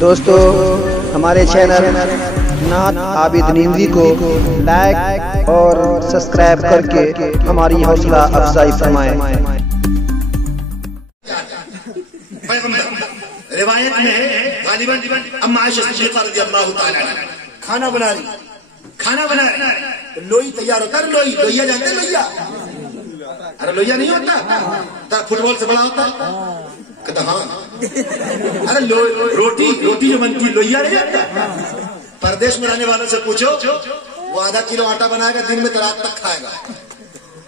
دوستو ہمارے چینل نعت عابد نیندوی کو لائک اور سبسکرائب کر کے ہماری حوصلہ افزائی فرمائیں۔ روایت میں ہے غالباً اما عائشہ صدیقہ رضی اللہ تعالی عنہ کھانا بنا رہی، لوئی تیار ہوتا ہے، لوئیا جانتے ہیں؟ لوئیا، ارے لوئیا نہیں ہوتا فٹ بال سے بڑا ہوتا ہے؟ کہتا ہاں۔ ارے روٹی جو بنتی لوئیا نہیں جانتا؟ پردیش میں رہنے والوں سے پوچھو، وہ آدھا کلو آٹا بنائے گا دن میں تو رات تک کھائے گا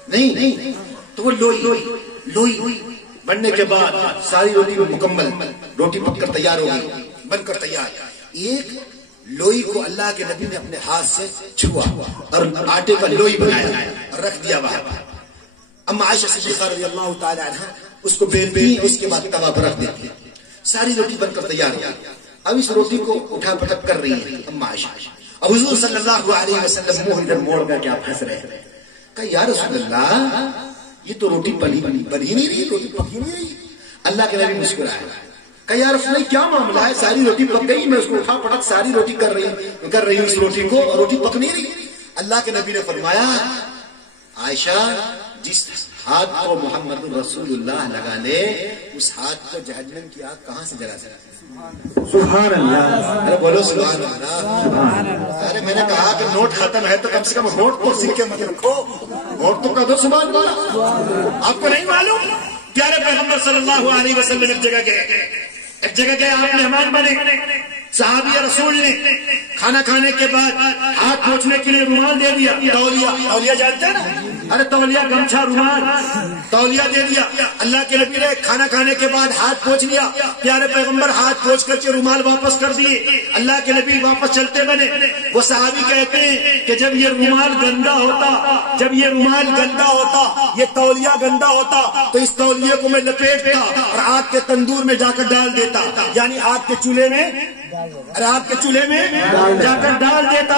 نہیں، تو وہ لوئی بننے کے بعد ساری روٹی مکمل، روٹی پک کر تیار ہو گئی، بن کر تیار۔ ایک لوئی کو اللہ کے نبی نے اپنے ہاتھ سے چھوا اور آٹے کا لوئی بنایا اور رکھ دیا وہاں پر۔ اما عائشہ صدیقہ رضی اللہ تعالی عنہ اس کو بیلتی، اس کے بعد توا پر رکھ دیتی، ساری روٹی بن کر تیار ہو گئی۔ اب اس روٹی کو اٹھا پٹک کر رہی ہے اما عائشہ، اور حضور صلی اللہ علیہ وسلم منہ ادھر موڑ کر کیا پھنس رہے ہیں، کہا یا رسول اللہ یہ تو روٹی بنی نہیں رہی، روٹی پکی نہیں رہی۔ اللہ کے نبی مسکرائے، کہا یا رسول اللہ کیا معاملہ ہے؟ ساری روٹی پک گئی، میں اس کو اٹھا پٹک ساری روٹی کر رہی ہوں اس روٹی کو، اور روٹی پک نہیں رہی۔ اللہ کے نبی نے فرمایا عائشہ جس ہاتھ کو محمد رسول اللہ لگا لے اس ہاتھ کو جہنم کی آگ کہاں سے جلا سکتی؟ سبحان اللہ، ارے بولو سبحان اللہ۔ ارے میں نے کہا کہ نوٹ ختم ہے تو کم سے کم نوٹ تو سل کے مت رکھو، نوٹ تو کر دو سبحان اللہ۔ آپ کو نہیں معلوم پیارے پیغمبر صلی اللہ علیہ وسلم ایک جگہ گئے، آپ مہمان بنے، صحابی رسول نے کھانا کھانے کے بعد ہاتھ پوچھنے کے لیے رومال دے دیا، تولیہ جانتے ہیں نا؟ ارے تولیہ گمچھا رومال تولیہ دے دیا۔ اللہ کے نبی نے کھانا کھانے کے بعد ہاتھ پوچھ لیا، پیارے پیغمبر ہاتھ پوچھ کر کے رومال واپس کر دیے۔ اللہ کے نبی واپس چلتے بنے، وہ صحابی کہتے ہیں کہ جب یہ رومال گندا ہوتا، یہ تولیہ گندا ہوتا تو اس تولیے کو میں لپیٹتا اور آگ کے تندور میں جا کر ڈال دیتا، یعنی آگ کے چولہے میں جا کر ڈال دیتا۔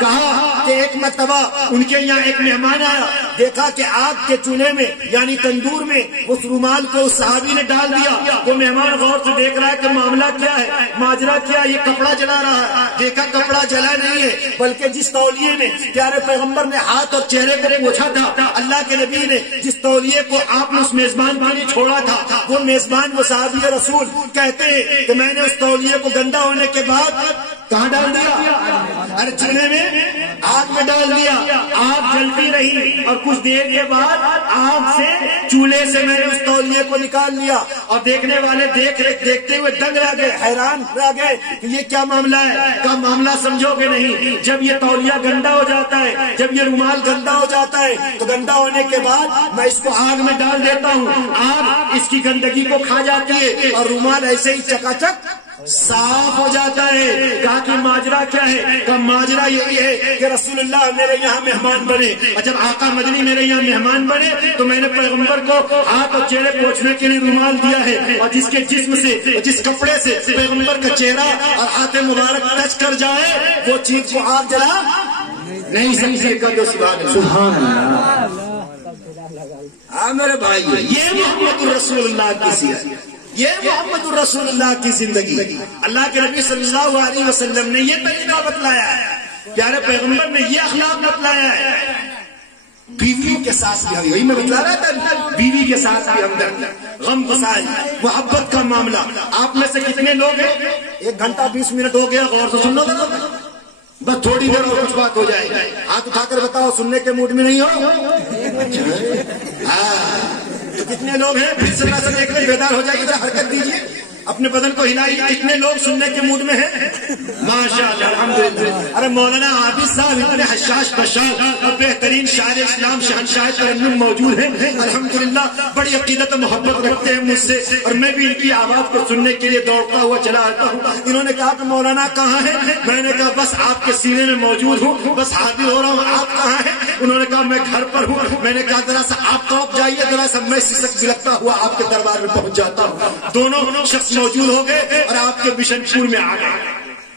کہا کہ ایک مرتبہ ان کے یہاں ایک مہمان آیا، دیکھا کہ آگ کے چولہے میں یعنی تندور میں اس رومال کو اس صحابی نے ڈال دیا۔ وہ مہمان غور سے دیکھ رہا ہے کہ معاملہ کیا ہے، ماجرا کیا، یہ کپڑا جلا رہا ہے۔ دیکھا کپڑا جلا نہیں ہے، بلکہ جس تولیے میں پیارے پیغمبر نے ہاتھ اور چہرے کو پوچھا تھا، اللہ کے نبی نے جس تولیے کو آپ نے اس میزبان کے لیے چھوڑا تھا، وہ میزبان وہ صحابی رسول کہتے ہیں کہ میں نے اس تولیے کو گندا ہونے کے بعد کہاں ڈال دیا؟ ارے چولہے میں آگ میں ڈال دیا۔ آگ جلتی رہی اور کچھ دیر کے بعد آگ سے چولہے سے میں نے اس تولیے کو نکال لیا، اور دیکھنے والے دیکھتے ہوئے دنگ رہ گئے، حیران رہ گئے کہ یہ کیا معاملہ ہے؟ کیا معاملہ سمجھو گے نہیں؟ جب یہ تولیہ گندا ہو جاتا ہے، جب یہ رومال گندا ہو جاتا ہے تو گندا ہونے کے بعد میں اس کو آگ میں ڈال دیتا ہوں، آگ اس کی گندگی کو کھا جاتی ہے اور رومال ایسے ہی چکاچک صاف ہو جاتا ہے۔ کہا کہ ماجرا کیا ہے؟ کہا ماجرا یہی ہے کہ رسول اللہ میرے یہاں مہمان بنے، اور جب آقا مدنی میرے یہاں مہمان بنے تو میں نے پیغمبر کو ہاتھ اور چہرے پوچھنے کے لیے رومال دیا ہے، اور جس کے جسم سے جس کپڑے سے پیغمبر کا چہرہ اور ہاتھ مبارک ٹچ کر جائے وہ چیز کو آگ جلا نہیں سکتی۔ سبحان اللہ۔ ہاں میرے بھائی، یہ محمد رسول اللہ کی سیرت، یہ محمد الرسول اللہ کی زندگی، اللہ کے نبی صلی اللہ علیہ وسلم نے یہ طریقہ بتلایا ہے، پیارے پیغمبر نے یہ اخلاق بتلایا ہے۔ بیویوں کے ساتھ بھی وہی میں بتلا رہا تھا، بیوی کے ساتھ بھی ہمدردی، غم گسائی، محبت کا معاملہ۔ آپ میں سے کتنے لوگ ہیں 1 گھنٹہ 20 منٹ ہو گیا غور سے سن لو گے، بس تھوڑی دیر اور کچھ بات ہو جائے گی، ہاتھ اٹھا کر بتاؤ سننے کے موڈ میں نہیں ہو؟ تو کتنے لوگ ہیں؟ پھر سے دیکھ لیں، بیدار ہو جائے گی، حرکت دیجیے، اپنے بدن کو ہلائیے۔ کتنے لوگ سننے کے موڈ میں ہیں؟ ماشاءاللہ الحمدللہ۔ ارے مولانا عابد صاحب اتنے حشاش بشاش اور بہترین شاعر اسلام شہنشاہ ترنم موجود ہیں، الحمدللہ بڑی عقیدت و محبت رکھتے ہیں مجھ سے، اور میں بھی ان کی آواز کو سننے کے لیے دوڑتا ہوا چلا آتا ہوں۔ انہوں نے کہا کہ مولانا کہاں ہے؟ میں نے کہا بس آپ کے سینے میں موجود ہوں، بس حاضر ہو رہا ہوں، آپ کہاں ہیں؟ انہوں نے کہا میں گھر پر ہوں۔ میں نے کہا ذرا سا آپ توپ جائیے، ذرا سا میں سسک بلکتا ہوا آپ کے دربار میں پہنچ جاتا ہوں۔ دونوں شخص موجود ہو گئے اور آپ کے بشن پور میں آ گئے۔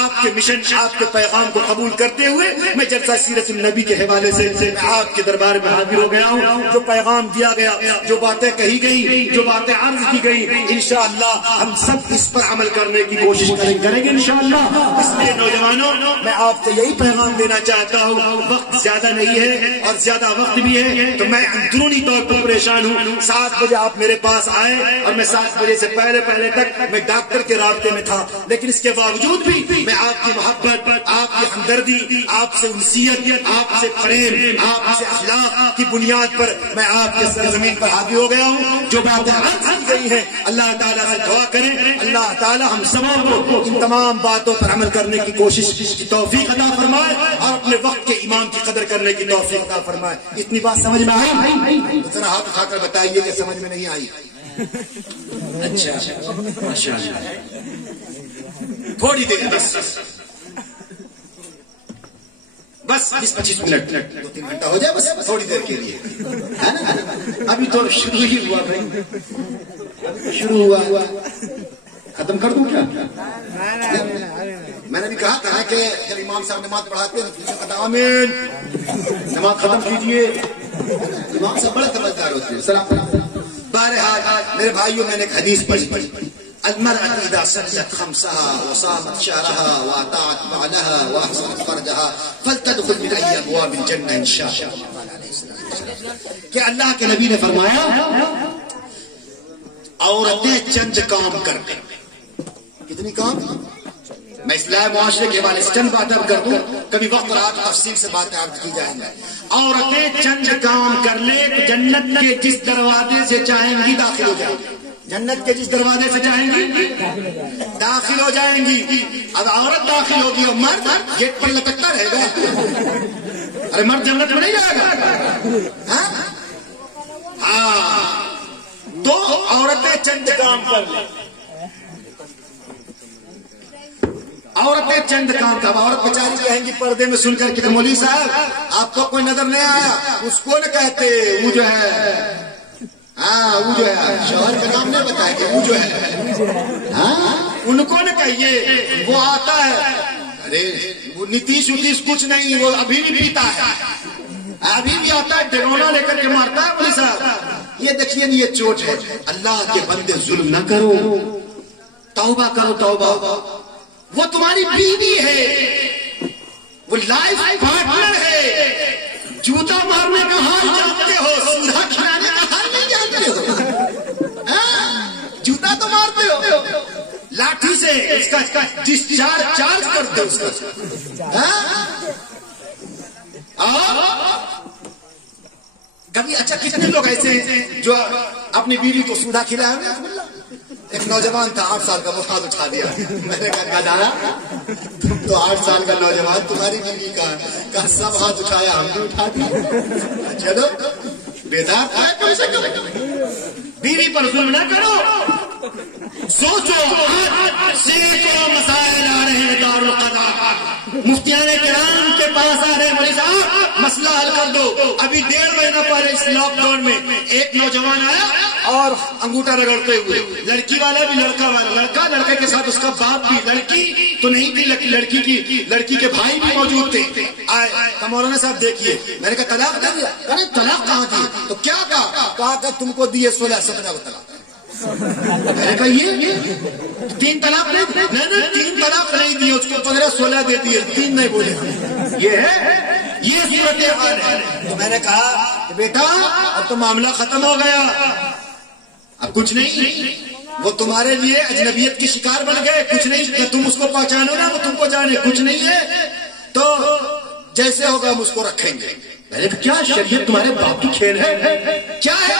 آپ کے مشن آپ کے پیغام کو قبول کرتے ہوئے میں جلسہ سیرت النبی کے حوالے سے میں آپ کے دربار میں حاضر ہو گیا ہوں. جو پیغام دیا گیا، جو باتیں کہی گئی، جو باتیں عرض کی گئی، انشاءاللہ ہم سب اس پر عمل کرنے کی کوشش کریں گے انشاءاللہ. اس لیے نوجوانوں میں آپ سے یہی پیغام دینا چاہتا ہوں، وقت زیادہ نہیں ہے اور زیادہ وقت بھی ہے تو میں اندرونی طور پر پریشان ہوں. 7 بجے آپ میرے پاس آئے اور میں 7 بجے سے پہلے تک میں ڈاکٹر کے رابطے میں تھا، لیکن اس کے باوجود بھی میں آپ کی محبت، آپ کی ہمدردی، آپ سے انسیت، آپ سے پریم، آپ سے اخلاق کی بنیاد پر میں آپ کے سرزمین پر حاضر ہو گیا ہوں. جو باتیں عرض کی گئی ہیں اللہ تعالیٰ سے دعا کریں، اللہ تعالیٰ ہم سبوں کو ان تمام باتوں پر عمل کرنے کی کوشش کی توفیق عطا فرمائے اور اپنے وقت کے امام کی قدر کرنے کی توفیق عطا فرمائے. اتنی بات سمجھ میں آئی؟ ذرا ہاتھ اٹھا کر بتائیے کہ سمجھ میں نہیں آئی. اچھا ماشاء اللہ، تھوڑی دیر بس 20-25 منٹ، 2-3 گھنٹہ ہو جائے، بس تھوڑی دیر کے لیے. ابھی تو شروع ہی ہوا بھائی، شروع ہوا، ختم کر دوں کیا؟ میں نے بھی کہا تھا کہ جب امام صاحب نماز پڑھاتے ہیں آمین، نماز ختم کیجیے. امام صاحب بڑے سمجھدار ہوتے ہیں. سلام. بہرحال میرے بھائیوں، میں نے ایک حدیث پڑھی، المرأة إذا سلت خمسها وصامت شهرها وأطاعت بعلها وأحسنت فرجها فلتدخل من أي أبواب الجنة إن شاء الله. کہ اللہ کے نبی نے فرمایا عورتیں چند کام کر دیں. کتنی کام؟ میں اصلاح معاشرے کے حوالے سے چند باتیں کر دوں، کبھی وقت رات تفصیل سے باتیں عرض کی جائیں گی. عورتیں چند کام کر لیں تو جنت کے جس دروازے سے چاہیں گی داخل ہو جائیں گی. جنت کے جس دروازے سے چاہیں گی داخل ہو جائیں گی. اب عورت داخل ہوگی اور مرد گیٹ پر لٹکتا رہے گا. ارے مرد جنت میں نہیں جائے گا. ہاں، تو عورتیں چند کام کر لیں. عورتیں چند کام کا. عورت بیچاری کہیں گی پردے میں سن کر کہ مولوی صاحب آپ کو کوئی نظر نہیں آیا، اس کو نہ کہتے وہ جو ہے، ہاں وہ جو ہے، شوہر کا نام نہیں بتائے کہ وہ جو ہے، ہاں ان کو نہ کہیے وہ آتا ہے. ارے وہ نتیش وتیش کچھ نہیں، وہ ابھی بھی پیتا ہے، ابھی بھی آتا ہے، ڈرونا لے کر کے مارتا ہے پولیس صاحب. یہ دیکھیے یہ چوٹ ہے. اللہ کے بندے ظلم نہ کرو، توبہ کرو توبہ. وہ تمہاری بیوی ہے، وہ لائف پارٹنر ہے. جوتا مارنے کا حال جانتے ہو، سودا کھلانے کا حال نہیں جانتے ہو. جوتا تو مارتے ہو، لاٹھی سے اس کا ڈسچارج کرتے ہو اس کا. کبھی اچھا کتنے لوگ ایسے ہیں جو اپنی بیوی کو سودا کھلایا؟ ایک نوجوان تھا 8 سال کا، وہ ہاتھ اٹھا دیا. میں نے کہا دادا تم تو 8 سال کا نوجوان، تمہاری بیوی کا سب ہاتھ اٹھایا، ہم بھی اٹھا دیا. چلو بیدار تھا، کم سے کم بیوی پر ظلم نہ کرو. سوچو سینکڑوں مسائل آ رہے ہیں دارالقضاء، مفتیان کرام کے پاس آ رہے ہیں، مولوی صاحب مسئلہ حل کر دو. ابھی 1.5 مہینہ پہلے اس لاک ڈاؤن میں ایک نوجوان آیا اور انگوٹھا رگڑتے ہوئے، لڑکی والا بھی لڑکا والا، لڑکے کے ساتھ اس کا باپ بھی، لڑکی تو نہیں تھی، لڑکی کے بھائی بھی موجود تھے. آئے مولانا صاحب دیکھیے. میں نے کہا طلاق دے دیا. طلاق کہاں دی؟ تو کیا کہا کہ تم کو دیے 16-17 طلاق. میں نے کہا یہ 3 طلاق نہیں، 3 طلاق نہیں دیے، اس کو 15-16 دے دیے، 3 نہیں بولے. یہ ہے، یہ صورت حال ہے. تو میں نے کہا کہ بیٹا اب تو معاملہ ختم ہو گیا، اب کچھ نہیں. وہ تمہارے لیے اجنبیت کی شکار بن گئے، کچھ نہیں کہ تم اس کو پہچانو نا، وہ تم کو جانے، کچھ نہیں ہے. تو جیسے ہوگا ہم اس کو رکھیں گے. میں نے کہا کیا شریعت تمہارے باپ کی کھیل ہے؟ کیا ہے؟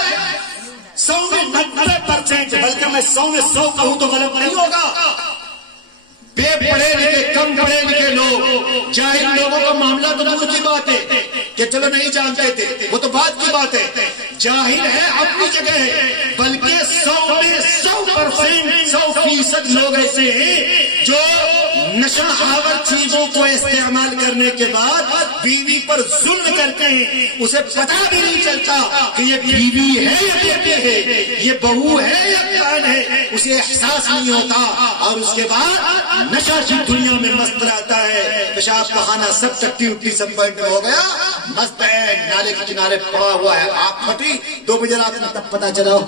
100 میں 90%، بلکہ میں 100 میں 100 کہوں تو غلط نہیں ہوگا. بے پڑھے لکھے، کم پڑھے لکھے لوگ، جاہل لوگوں کا معاملہ تو دور کی بات ہے کہ چلو نہیں جانتے تھے، وہ تو بات کی بات ہے، جاہل ہے اپنی جگہ ہے، بلکہ 100% لوگ ایسے ہیں جو نشہ آور چیزوں کو استعمال کرنے کے بعد بیوی پر ظلم کرتے ہیں، اسے پتا بھی نہیں چلتا کہ یہ بیوی ہے یا بیٹی ہے، یہ بہو ہے یا بہن ہے، اسے احساس نہیں ہوتا، اور اس کے بعد نشہ کی دنیا میں مست رہتا ہے، پیشاب پخانہ سب ٹٹی اٹھی سب پوائنٹ میں ہو گیا، مست ہے، نالے کے کنارے پڑا ہوا ہے، آنکھ پھٹی 2 بجے رات میں تب پتا چلا ہو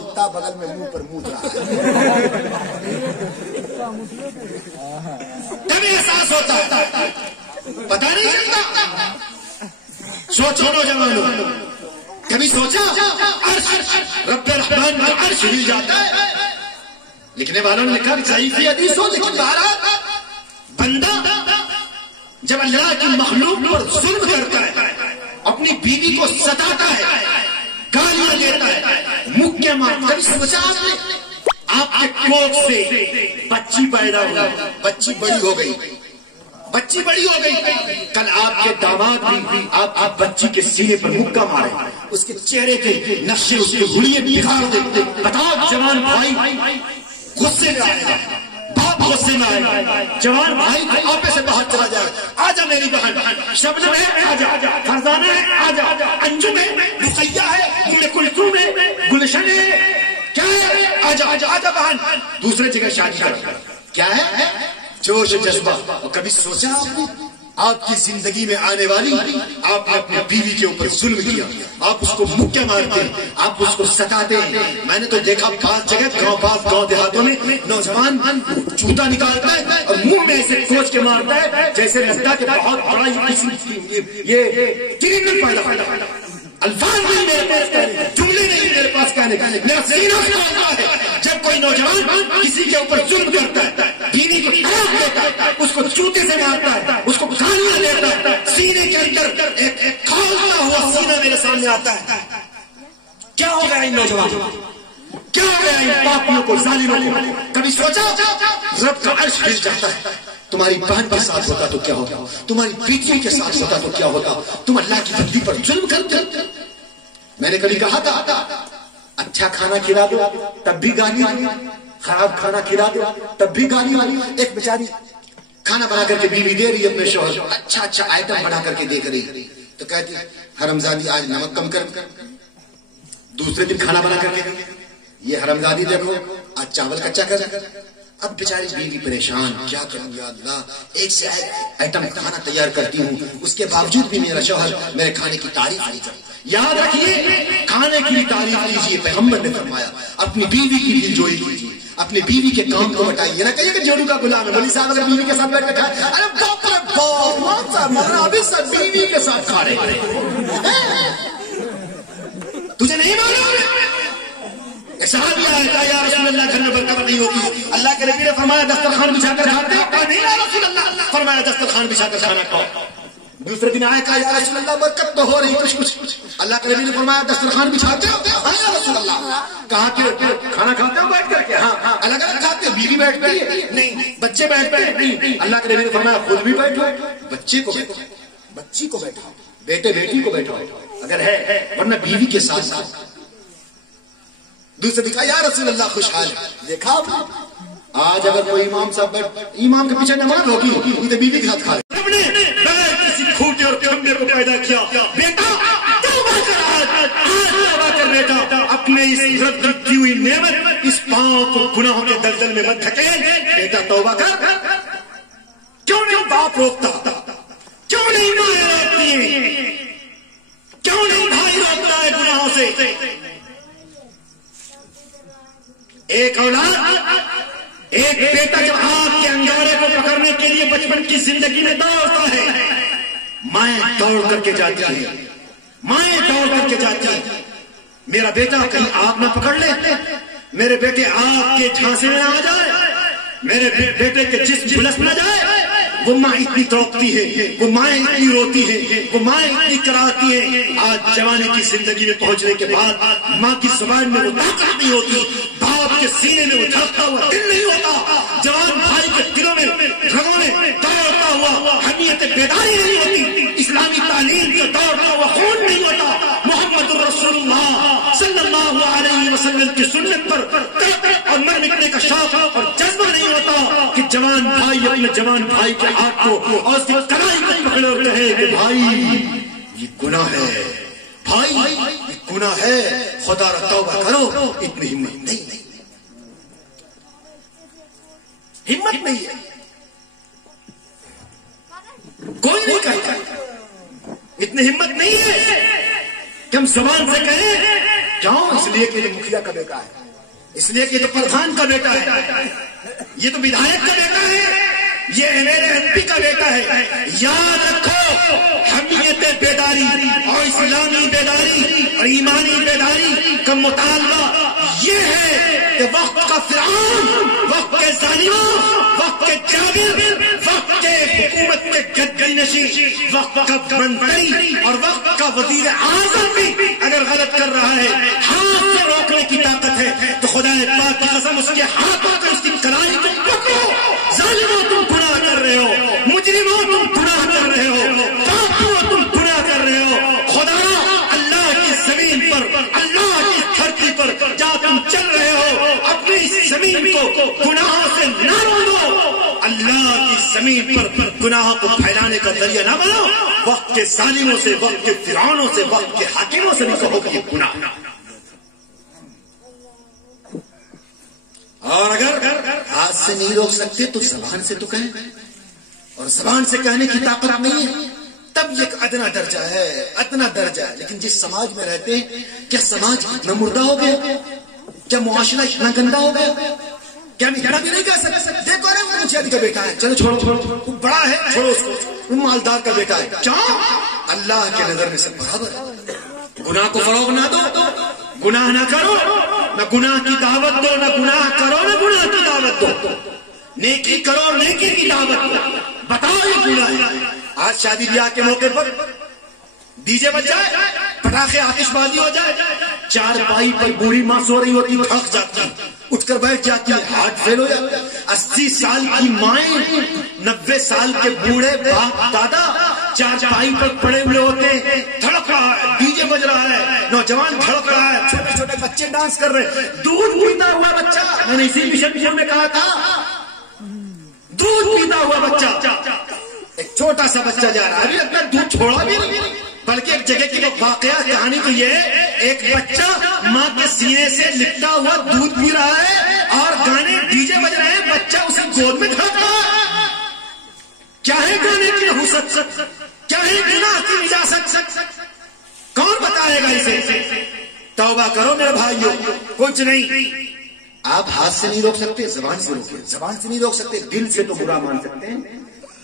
کتا بغل میں منہ پر موت رہا ہے، تبھی احساس ہوتا ہے، پتا نہیں چلتا۔ سوچو نوجوانوں، کبھی سوچا عرش رب رحمان کا عرش ہل جاتا ہے؟ لکھنے والوں نے لکھا ضعیف حدیث ہو، لیکن بہرحال بندہ جب اللہ کی مخلوق پر ظلم کرتا ہے، اپنی بیوی کو ستاتا ہے، گالیاں دیتا ہے، مکے مارتا ہے، کبھی سوچا آپ نے آپ کے کوکھ سے بچی پیدا ہوئی، بچی بڑی ہو گئی، بچی بڑی ہو گئی، کل آپ کے داماد بھی آپ بچی کے سینے پر مکہ مارے، اس کے چہرے کے نقشے اس کے گھڑیے بگاڑ دیتے، بتاؤ جوان بھائی غصے میں آئے گا، باپ غصے میں آئے گا، جوان بھائی کو آپے سے باہر چلا جائے، آجا میری بہن، شبنم ہے آجا، فرزانہ ہے آجا، انجم ہے، رقیہ ہے، ام کلثوم ہے، گلشن ہے، کیا ہے، آجا آجا بہن، دوسرے جگہ شادی کر، کیا ہے جوش جذبہ۔ اور کبھی سوچا آپ کی زندگی میں آنے والی، آپ نے اپنی بیوی کے اوپر ظلم کیا، آپ اس کو مکے مارتے ہیں، آپ اس کو ستاتے ہیں۔ میں نے تو دیکھا بعض جگہ گاؤں دیہاتوں میں نوجوان جوتا نکالتا ہے اور منہ میں ایسے کوچ کے مارتا ہے جیسے لگتا ہے کہ بہت بڑا یہ کرمنل پیدا ہوتا، الفاظ نہیں میرے پاس کہنے، جملے نہیں میرے پاس کہنے، میرا سینہ کھولتا ہے جب کوئی نوجوان کسی کے اوپر ظلم کرتا ہے، بیوی کو طلاق دیتا ہے، اس کو جوتے سے مارتا ہے، اس کو گالیاں دیتا ہے، سینے کے اندر ایک کھولتا ہوا سینہ میرے سامنے آتا ہے۔ کیا ہو گیا ان نوجوانوں، کیا ہو گیا ان پاپیوں کو، ظالموں کو؟ کبھی سوچا رب کا عرش ہل جاتا ہے؟ تمہاری بہن کے ساتھ ہوتا تو کیا ہوتا، تمہاری بیٹیوں کے ساتھ ہوتا تو کیا ہوتا؟ تم اللہ کی بندی پر ظلم کرتے۔ میں نے کبھی کہا تھا اچھا کھانا کھلا دو تب بھی گالی، خراب کھانا کھلا دو تب بھی گالی۔ ایک بیچاری کھانا بنا کر کے بیوی دے رہی ہے اپنے شوہر، اچھا اچھا آئٹم بنا کر کے دیکھ رہی، تو کہتی حرمزادی آج نمک کم کر، دوسرے دن کھانا بنا کر کے یہ حرمزادی دیکھو آج چاول کچا کر۔ اب بیچاری بیوی پریشان، کیا کروں یا اللہ، ایک سے ایک آئٹم کھانا تیار کرتی ہوں، اس کے باوجود بھی میرا شوہر میرے کھانے کی تعریف نہیں کرتا۔ یاد رکھیے کھانے کی تعریف کیجیے، پیغمبر نے فرمایا اپنی بیوی کی دلجوئی کیجیے، اپنی بیوی کے کام کو بتائیے، نہ کہیے کہ جوڑو کا غلام ہے۔ مولوی صاحب اگر بیوی کے ساتھ بیٹھ کے کھائے، ارے باپ رے باپ صاحب مولانا ابھی سب بیوی کے ساتھ کھا رہے ہیں، تجھے نہیں معلوم؟ صحابی آیا تھا یا رسول اللہ گھر میں برکت نہیں ہوتی، اللہ کے نبی نے فرمایا دسترخوان بچھا کر کھاتے ہو؟ کہا نہیں یا رسول اللہ، فرمایا دسترخوان بچھا کر کھانا کھاؤ۔ دوسرے دن آیا، کہا یا رسول اللہ برکت تو ہو رہی کچھ، اللہ کے نبی نے فرمایا دسترخوان بچھاتے ہو؟ ہاں یا رسول اللہ۔ کہا کہ کھانا کھاتے ہو بیٹھ کر کے؟ ہاں۔ الگ الگ کھاتے ہو؟ بیوی بیٹھتی ہے؟ نہیں۔ بچے بیٹھتے ہیں؟ نہیں۔ اللہ کے نبی نے فرمایا خود بھی بیٹھو، بچے کو بیٹھو، بچی کو بیٹھو، بیٹے بیٹی کو بیٹھو اگر ہے، ورنہ بیوی کے ساتھ ساتھ۔ دوسرے دکھا یا رسول اللہ خوشحال ہے۔ دیکھا آج اگر کوئی امام صاحب امام کے پیچھے نماز ہوگی تو بیوی کے ساتھ کھا رہے، کسی کھوٹے اور کھمبے کو پیدا کیا، بیٹا توبہ کر، آج توبہ کر بیٹا، اپنے اس رد کی ہوئی نعمت اس پاؤں کو گناہوں کے دلدل میں مت دھکیل، بیٹا توبہ کر۔ کیوں نہیں باپ روکتا، کیوں نہیں مائیں روکتی ہیں، کیوں نہیں بھائی روکتا ہے گناہوں سے؟ ایک اولاد، ایک بیٹا جب آگ کے انگارے کو پکڑنے کے لیے بچپن کی زندگی میں دوڑتا ہے، مائیں دوڑ کر کے جاتی ہیں، مائیں دوڑ کر کے جاتی ہیں، میرا بیٹا کہیں آگ نہ پکڑ لے، میرے بیٹے آگ کے جھانسے میں نہ آ جائے، میرے بیٹے کے جسم جھلس نہ جائے۔ وہ ماں اتنی تڑپتی ہے، وہ ماں اتنی روتی ہے، وہ ماں اتنی کراتی ہے۔ آج جوانی کی زندگی میں پہنچنے کے بعد ماں کی زبان میں وہ طاقت نہیں ہوتی، باپ کے سینے میں وہ دھڑکتا ہوا دل نہیں ہوتا، جوان بھائی کے دلوں میں رگوں میں دوڑتا ہوا حمیت بیداری نہیں ہوتی۔ اسلامی تعلیم کا دور کی سنت پر اور مر مٹنے کا شوق اور جذبہ نہیں ہوتا کہ جوان بھائی اپنے جوان بھائی کے ہاتھ کو اور اس کی کلائی کو پکڑے اور کہے کہ بھائی یہ گناہ ہے، بھائی یہ گناہ ہے، خدا را توبہ کرو. اتنی ہمت نہیں، ہمت نہیں ہے، کوئی نہیں کہتا. اتنی ہمت نہیں ہے کہ ہم زبان سے کہیں. کیوں؟ اس لیے کہ یہ مکھیا کا بیٹا ہے، اس لیے کہ یہ تو پردھان کا بیٹا ہے، یہ تو ودھایک کا بیٹا ہے، یہ MP کا بیٹا ہے. یاد رکھو حمیت بیداری اور اسلامی بیداری اور ایمانی بیداری کا مطالبہ یہ ہے کہ وقت کا فرعون، وقت کے ظالموں، وقت کے جابر، وقت کے حکومت کے گدی نشین، وقت کا منتری اور وقت کا وزیر اعظم بھی اگر غلط کر رہا ہے، ہاتھ سے روکنے کی طاقت ہے تو خدا پاک کی قسم اس کے ہاتھوں کو اس کی کلائی کو پکڑو. ظالموں تم گناہ کر رہے ہو، مجرموں تم گناہ کر رہے ہو، پاپیوں تم گناہ کر رہے ہو. خدا اللہ کی زمین پر، اللہ کی دھرتی پر جہاں تم چل رہے ہو اپنی اس زمین کو گناہوں سے نہ روکو. اللہ کی زمین پر گناہوں کو پھیلانے کا ذریعہ نہ بنو. وقت کے ظالموں سے، وقت کے فرعونوں سے، وقت کے حاکموں سے بھی کہو کہ یہ گناہ. اور اگر ہاتھ سے نہیں روک سکتے تو زبان سے تو کہیں، اور زبان سے کہنے کی طاقت نہیں ہے تب یہ ایک ادنا درجہ ہے، ادنا درجہ ہے. لیکن جس سماج میں رہتے ہیں، کیا سماج اتنا مردہ ہو گیا؟ کیا معاشرہ اتنا گندا ہو گیا؟ کیا ہم اتنا بھی نہیں کہہ سکتے دیکھو رہے وہ مجھے کا بیٹا ہے، چلو چھوڑو، وہ بڑا ہے چھوڑو اس کو، وہ مالدار کا بیٹا ہے. کیوں؟ اللہ کے نظر میں سب برابر ہے. گناہ کو فروغ نہ دو، گناہ نہ کرو، نہ گناہ کی دعوت دو، نہ گناہ کرو نہ گناہ کی دعوت دو. نیکی کرو، نیکی کی دعوت دو. بتاؤ یہ گناہ ہے. آج شادی بیاہ کے موقع پر ڈی جے بج جائے، پٹاخے آتش بازی ہو جائے، چار پائی پر بوڑھی ماں سو رہی ہوتی، تھک جاتی، اٹھ کر بیٹھ جاتی ہے، ہارٹ فیل ہو جاتا ہے. 80 سال کی مائیں، 90 سال کے بوڑھے باپ دادا چار پائی پر پڑے ہوئے ہوتے ہیں، دھڑک رہا ہے، ڈی جے بج رہا ہے، نوجوان دھڑک رہا ہے، چھوٹے چھوٹے بچے ڈانس کر رہے ہیں. دودھ پیتا ہوا بچہ، میں نے اسی مشن میں کہا تھا، دودھ پیتا ہوا بچہ، ایک چھوٹا سا بچہ جا رہا ہے، ابھی لگتا ہے دودھ چھوڑا بھی نہیں، بلکہ ایک جگہ کی واقعہ کہانی تو یہ ہے، ایک بچہ ماں کے سینے سے لپٹا ہوا دودھ پی رہا ہے اور گانے ڈی جے بج رہے ہیں، بچہ اسے گود میں دھڑک رہا ہے. کیا ہے گانے کی نحوست، کیا ہے گناہ کی نجاست؟ کون بتائے گا اسے؟ توبہ کرو میرے بھائیو. کچھ نہیں، آپ ہاتھ سے نہیں روک سکتے، زبان سے روکیں. زبان سے نہیں روک سکتے، دل سے تو برا مان سکتے ہیں،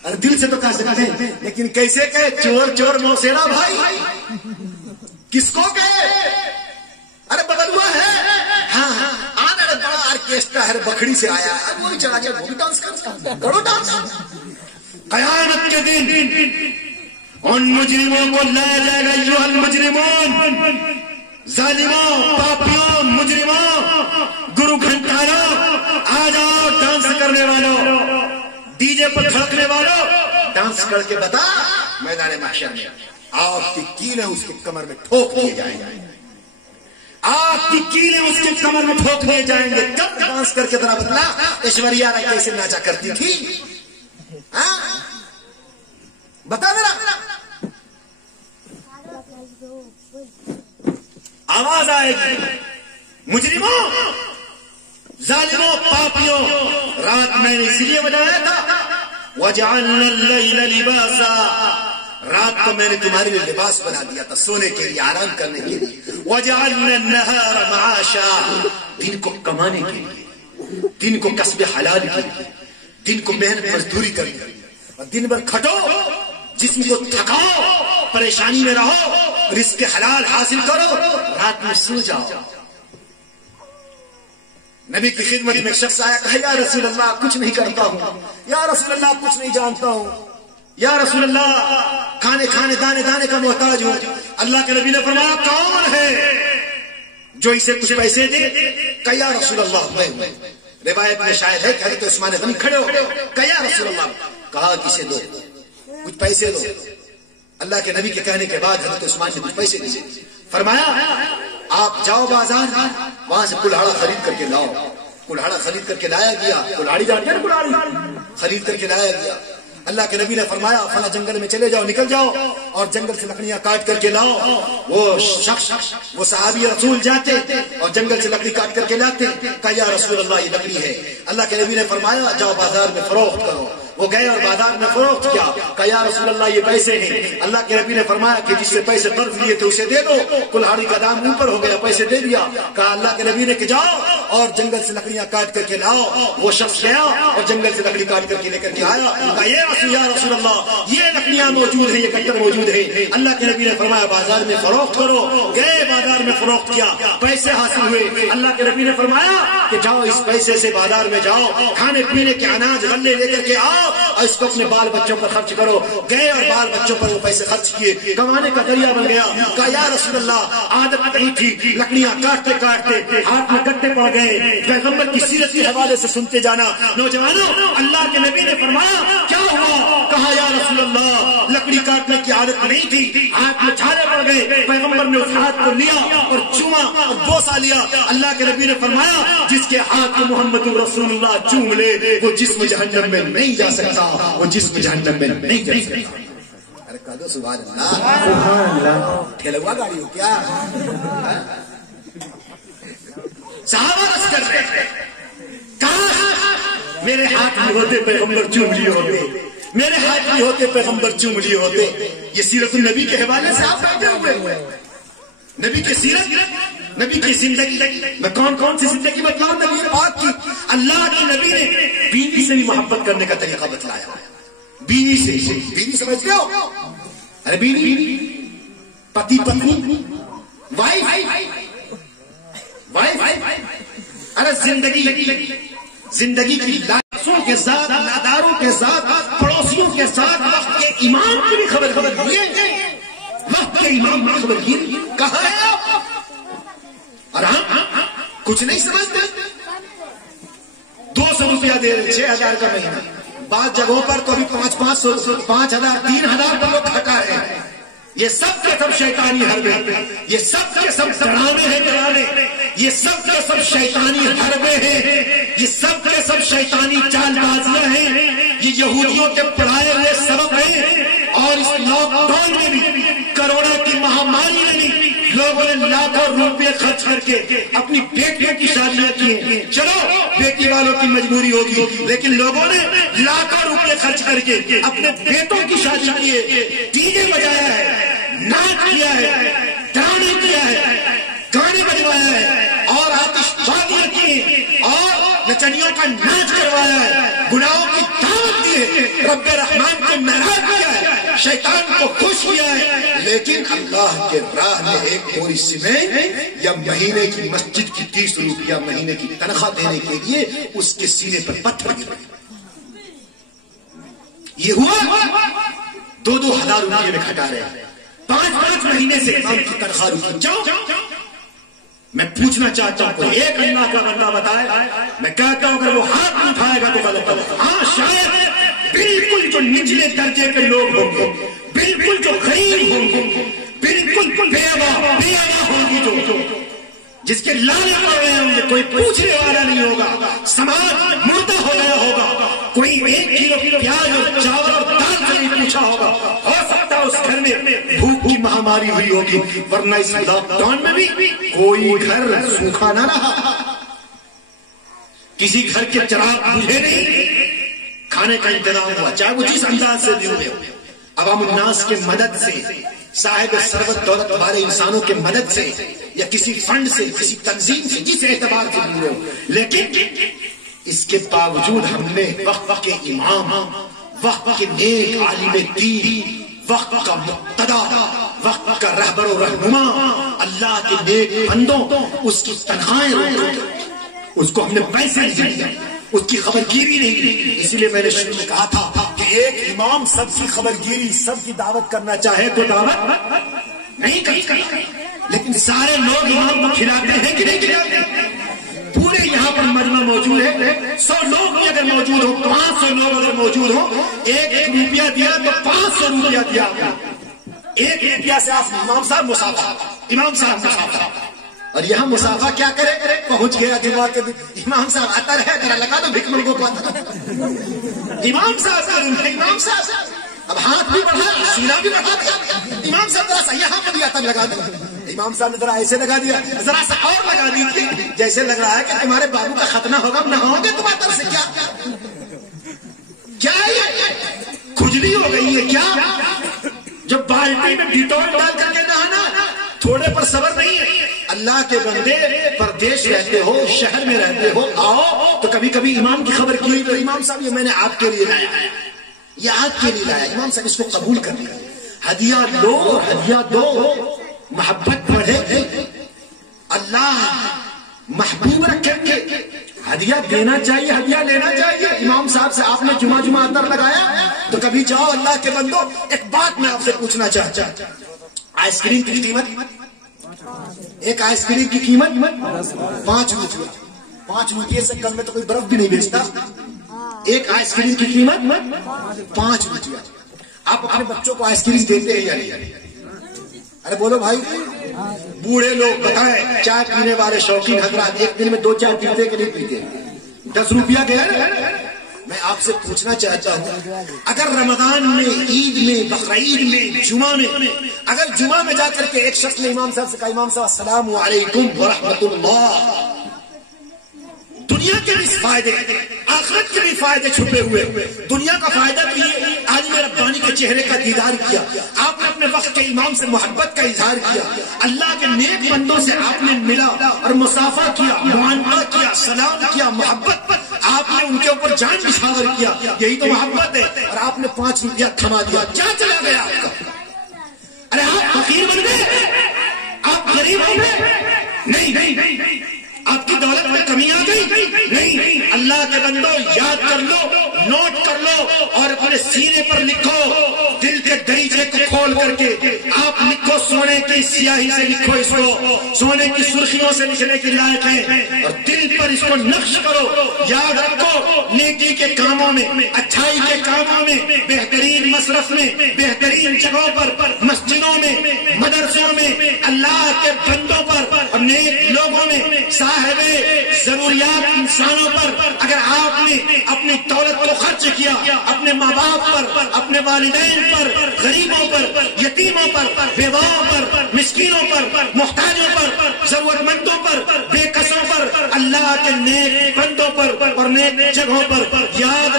اور دل سے تو کہہ سکتے ہیں، لیکن کیسے کہے چور چور موسیرا بھائی؟ کس کو کہے؟ ارے بغل ہوا ہے، ہاں ہاں آنا بڑا آرکیسٹرا ہے، بکھڑی سے آیا ہے، وہ بھی چلا جائے، وہ بھی ڈانس کرتا، کرو ڈانس. قیامت کے دن ان مجرموں کو لایا جائے گا. ایھا المجرمون، ظالموں، پاپیوں، مجرموں، گرو گھنٹاروں، آ جاؤ ڈانس کرنے والوں، ڈی جے پر دھڑکنے والوں، ڈانس کر کے بتا میدان محشر میں آپ کی کیلیں اس کے کمر میں ٹھوک دیے جائیں گے. آپ کی کیلیں اس کے کمر میں ٹھوک دیے جائیں گے. کب ڈانس کر کے ذرا بتلا ایشوریا رائے کیسے ناچا کرتی تھی؟ بتا ذرا. آواز آئے گی، مجرموں، ظالموں، پاپیوں، رات میں نے اس لیے بتایا تھا وَجَعَلْنَا اللَّيْلَ لِبَاسًا، رات کو میں نے تمہارے لیے لباس بنا دیا تھا، سونے کے لیے، آرام کرنے کے لیے. وَجَعَلْنَا النَّهَارَ مَعَاشًا، دن کو کمانے کے لیے، دن کو کسب حلال کے لیے، دن کو محنت مزدوری کرنے کے لیے، اور دن بھر کھٹو، جسم کو تھکاؤ، پریشانی میں رہو، رزق حلال حاصل کرو، رات میں سو جاؤ. نبی کی خدمت میں ایک شخص آیا، کہا یا رسول اللہ کچھ نہیں کرتا ہوں، یا رسول اللہ کچھ نہیں جانتا ہوں، یا رسول اللہ کھانے کھانے دانے دانے کا محتاج ہوں. اللہ کے نبی نے فرمایا کون ہے جو اسے کچھ پیسے دے؟ کہا یا رسول اللہ میں ہوں. روایت میں شاید ہے کہ حضرت عثمان غنی کھڑے ہو گئے، کہا یا رسول اللہ، کہا کسے دو، کچھ پیسے دو. اللہ کے نبی کے کہنے کے بعد حضرت عثمان نے کچھ پیسے دیے. فرمایا آپ جاؤ بازار، وہاں سے کلہاڑا خرید کر کے لاؤ. کلہاڑا خرید کر کے لایا گیا. کلہاڑی جانتے ہیں نا؟ کلہاڑی خرید کر کے لایا گیا. اللہ کے نبی نے فرمایا فلاں جنگل میں چلے جاؤ، نکل جاؤ اور جنگل سے لکڑیاں کاٹ کر کے لاؤ. وہ شخص، وہ صحابی رسول جاتے اور جنگل سے لکڑی کاٹ کر کے لاتے. کہا یا رسول اللہ یہ لکڑی ہے. اللہ کے نبی نے فرمایا جاؤ بازار میں فروخت کرو. وہ گئے اور بازار میں فروخت کیا. کہا یا رسول اللہ یہ پیسے ہیں. اللہ کے نبی نے فرمایا کہ جس سے پیسے قرض لیے تھے اسے دے دو. کلہاڑی کا دام اوپر ہو گیا، پیسے دے دیا. کہا اللہ کے نبی نے کہ جاؤ اور جنگل سے لکڑیاں کاٹ کر کے لاؤ. وہ شخص گیا اور جنگل سے لکڑی کاٹ کر کے لے کر کے آیا. کہا یا رسول اللہ یہ لکڑیاں موجود ہیں، یہ کٹر موجود ہے. اللہ کے نبی نے فرمایا بازار میں فروخت کرو. گئے بازار میں فروخت کیا، پیسے حاصل ہوئے. اللہ کے نبی نے فرمایا کہ جاؤ اس پیسے سے بازار میں جاؤ، کھانے پینے کے اناج غلے لے کر کے آؤ اور اس کو اپنے بال بچوں پر خرچ کرو. گئے اور بال بچوں پر وہ پیسے خرچ کیے، کمانے کا ذریعہ بن گیا. کہا یا رسول اللہ عادت نہیں تھی، لکڑیاں کاٹتے کاٹتے ہاتھ میں گٹے پڑ گئے. پیغمبر کی سیرت کے حوالے سے سنتے جانا. نوجوانوں اللہ کے نبی نے فرمایا کیا ہوا؟ کہا یا رسول اللہ لکڑی کاٹنے کی عادت نہیں تھی، ہاتھ میں چھالے پڑ گئے. پیغمبر نے اس ہاتھ کو لیا اور چوما اور بوسا لیا. اللہ کے نبی نے فرمایا جس کے ہاتھ کو محمد رسول اللہ چوم لے وہ جسم جہنم میں نہیں جا سکتا، وہ جسم جہنم میں نہیں جا سکتا. ارے کہہ دو سبحان اللہ. ٹھیلوا گاڑی ہو کیا؟ صحابہ عرض کر رہے ہیں کاش میرے ہاتھ میں ہوتے پیغمبر چوم لیے ہوتے، میرے ہاتھ میں ہوتے پیغمبر چوم لیے ہوتے. یہ سیرت النبی کے حوالے سے آپ بیٹھے ہوئے. نبی کی سیرت، نبی کی زندگی میں کون کون سی زندگی بتلاؤں؟ نبی پاک کی. اللہ کی نبی نے بیوی سے بھی محبت کرنے کا طریقہ بتلایا. بیوی سے، بیوی سمجھتے ہو؟ ارے بیوی، پتی پتنی، وائف، ارے زندگی کی لاشوں کے ساتھ، لاداروں کے ساتھ، پڑوسیوں کے ساتھ وقت کے امام کی بھی خبر دیے. وقت کے امام کی خبر کی کہاں ہے آپ؟ اور ہم کچھ نہیں سمجھتے. 200 روپیہ دے رہے، 6000 کا مہینہ. بعض جگہوں پر تو ابھی 500، 5000، 3000 پر لوگ کھٹا ہے. یہ سب کے سب شیطانی حربے، یہ سب کے سب ڈرانے ہیں، ڈرانے. یہ سب کے سب شیطانی حربے ہیں، یہ سب کے سب شیطانی چال بازیاں ہیں. یہ یہودیوں کے پڑھائے ہوئے سبق ہیں. اور اس لاک ڈاؤن میں بھی، کرونا کی مہاماری میں بھی لوگوں نے لاکھوں روپے خرچ کر کے اپنی بیٹیوں کی شادیاں کی ہیں. چلو بیٹی والوں کی مجبوری ہوگی، لیکن لوگوں نے لاکھوں روپے خرچ کر کے اپنے بیٹوں کی شادی کی ہے. ڈی جے بجایا ہے، ناچ کیا ہے، ڈرامے کیا ہے، گانے بجوایا ہے اور آتش بازیاں کی اور نچنیوں کا ناچ کروایا ہے. گناہوں کی دعوت دی ہے، رب رحمان کو ناراض کیا ہے، شیطان کو خوش کیا ہے. لیکن اللہ کے راہ میں ایک بوری سیمنٹ یا مہینے کی مسجد کی 30 روپیہ مہینے کی تنخواہ دینے کے لیے اس کے سینے پر پتھر گرے. یہ ہوا 2-2000 روپیے میں کھٹا رہے ہیں. 5-5 مہینے سے امام کی تنخواہ روکی. جاؤ میں پوچھنا چاہتا ہوں کوئی ایک اللہ کا بندہ بتائے. میں کہتا ہوں اگر وہ ہاتھ اٹھائے گا تو غلط ہے. ہاں شاید بالکل جو نچلے درجے کے لوگ ہوں گے، بالکل جو غریب ہوں گے، بالکل بیوہ ہوں گی، جو جس کے لانے پڑ رہے ہوں گے، کوئی پوچھنے والا نہیں ہوگا، سماج مردہ ہو گیا ہوگا. کوئی 1 کلو پیاز اور چاول اور دال سے نہیں پوچھا ہوگا. ہو سکتا ہے اس گھر میں بھوک کی مہاماری ہوئی ہوگی، ورنہ اس لاک ڈاؤن میں بھی کوئی گھر سوکھا نہ رہا. کسی گھر کے چراغ بجھے نہیں، کھانے کا انتظام ہوا، چاہے وہ جس انداز سے بھی ہو. عوام الناس کے مدد سے، صاحب ثروت دولت والے انسانوں کے مدد سے، یا کسی فنڈ سے، کسی تنظیم سے، جس اعتبار سے بھی ہو. لیکن اس کے باوجود ہم نے وقت کے امام، وقت کے نیک عالم دین، وقت کا مقتدا، وقت کا رہبر و رہنما، اللہ کے نیک بندوں، اس کی تنخواہیں، اس کو ہم نے پیسے نہیں دیا، اس کی خبر گیری نہیں کی. اسی لیے میں نے شروع میں کہا تھا کہ ایک امام سب کی خبر گیری، سب کی دعوت کرنا چاہے تو دعوت نہیں کرتا. لیکن سارے لوگ امام کو کھلاتے ہیں کہ نہیں کھلاتے؟ پورے یہاں پر مجمع موجود ہے، 100 لوگ بھی اگر موجود ہو، 500 لوگ اگر موجود ہو، 1 روپیہ دیا تو 500 روپیہ دیا. 1 روپیہ سے آپ امام صاحب مسافر، امام صاحب مسافر. اور یہاں مسافہ کیا کرے؟ پہنچ گیا جمعہ کے دن، امام صاحب آتا رہے، ذرا لگا دو بھیک منگو کو آتا امام صاحب اب ہاتھ بھی بڑھا، سینہ بھی بڑھا دیا، امام صاحب ذرا سا یہاں پر بھی آتا لگا دو، امام صاحب نے ذرا ایسے لگا دیا، ذرا سا اور لگا دیجیے، جیسے لگ رہا ہے کہ تمہارے بابو کا ختنہ ہوگا، نہاؤ گے تمہاری طرف سے کیا کھجلی ہو گئی ہے کیا؟ جب بالٹی میں ڈیٹول ڈال کر کے نہانا، تھوڑے پر صبر نہیں ہے۔ اللہ کے بندے پردیش رہتے ہو، شہر میں رہتے ہو، آؤ تو کبھی کبھی امام کی خبر کی تو امام صاحب یہ میں نے آپ کے لیے لایا، یہ آپ کے لیے لایا، امام صاحب اس کو قبول کر لیا، ہدیہ دو، ہدیہ دو، محبت بڑھے گی، اللہ محبوب رکھیں گے، ہدیہ دینا چاہیے، ہدیہ لینا چاہیے۔ امام صاحب سے آپ نے جمعہ عطر لگایا تو کبھی جاؤ اللہ کے بندو، ایک بات میں آپ سے پوچھنا چاہتا ہوں، آئس کریم کی قیمت، ایک آئس کریم کی قیمت 5 روپیہ، 5 روپیے سے کم میں تو کوئی برف بھی نہیں بیچتا، ایک آئس کریم کی قیمت 5 روپیہ۔ آپ اپنے بچوں کو آئس کریم دیتے ہیں یا نہیں؟ ارے بولو بھائی، بوڑھے لوگ بتائیں، چائے پینے والے شوقین حضرات ایک دن میں 2 چائے پیتے کہ نہیں پیتے؟ 10 روپیہ گیا نا۔ میں آپ سے پوچھنا چاہتا ہوں، اگر رمضان میں، عید میں، بقرعید میں، جمعہ میں، اگر جمعہ میں جا کر کے ایک شخص نے امام صاحب سے کہا، امام صاحب السلام علیکم ورحمۃ اللہ، دنیا کے بھی فائدے، آخرت کے بھی فائدے چھپے ہوئے، دنیا کا فائدہ تو یہ عالم ربانی کے چہرے کا دیدار کیا، آپ نے اپنے وقت کے امام سے محبت کا اظہار کیا، اللہ کے نیک بندوں سے آپ نے ملا اور مصافحہ کیا، معانقہ کیا، سلام کیا، محبت، آپ نے ان کے اوپر جان نچھاور کیا، یہی تو محبت ہے، اور آپ نے 5 روپیہ تھما دیا، کیا چلا گیا آپ کا؟ ارے آپ فقیر بن گئے، آپ غریب ہو گئے؟ نہیں، آپ کی دولت میں کمی آ گئی؟ نہیں، اللہ کے بندو یاد کر لو، نوٹ کر لو اور اپنے سینے پر لکھو، دل کے دریچے کو کھول کر کے آپ لکھو، سونے کی سیاہی سے لکھو اس کو، سونے کی سرخیوں سے لکھنے کی لائق ہے، اور دل پر اس کو نقش کرو، یاد رکھو، نیکی کے کاموں میں، اچھائی کے کاموں میں، بہترین مصرف میں، بہترین جگہوں پر، مسجدوں میں، مدرسوں میں، اللہ کے بندوں پر اور نیک لوگوں میں، صاحب ضروریات انسانوں پر اگر آپ نے اپنی دولت کو خرچ کیا، اپنے ماں باپ پر، اپنے والدین پر، غریبوں پر، یتیموں پر، بیواؤں پر، مسکینوں پر، محتاجوں پر، ضرورت مندوں پر، بے کسوں پر، اللہ کے نیک بندوں پر اور نیک جگہوں پر، یاد